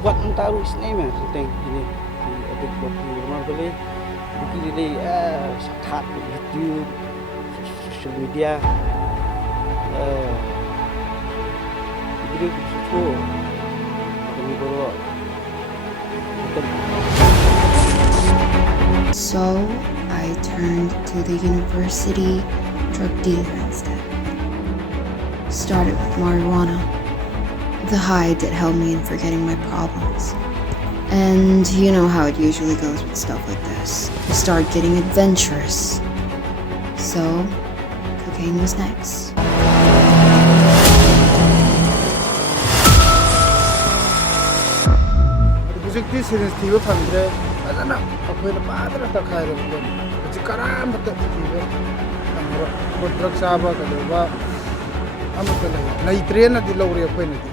buat tahu isne mah seteng ini adik buat normal boleh mungkin ini sakat YouTube social media video itu kami bawa So I turned to the university drug dealer instead. Started with marijuana, the high that held me in forgetting my problems. And you know how it usually goes with stuff like this. You start getting adventurous. So, cocaine was next. Hujikti series TV fandre adana akoina padra ta khaira bun hujik karam ta TV amro bookTouX aba ka ba amaka lai train na di lawre akoina di